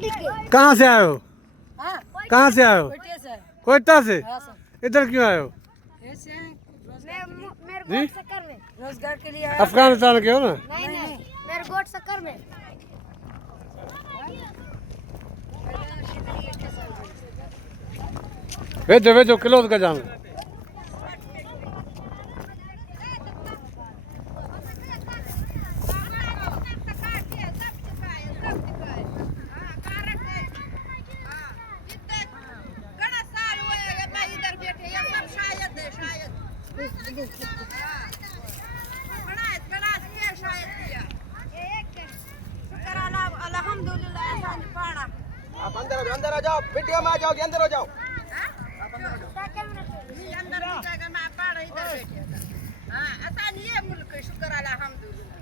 कहाँ से आए हो? हाँ, कहाँ से आए हो? कोयटे से। कोयटा से। हाँ, सर। इधर क्यों आए हो? ऐसे हैं, जी रोजगार के लिए आया। अफगानिस्तान के हो ना? नहीं नहीं मेरे गोट शक्कर में भेजो भेजो क्लोज का जाम। आप अंदर आ जाओ, वीडियो में आ जाओ, अंदर हो जाओ। अंदर हो जाएगा मैं पढ़ इधर बैठे। हाँ आसान ये मुल्क शुक्र अल्हम्दुलिल्लाह।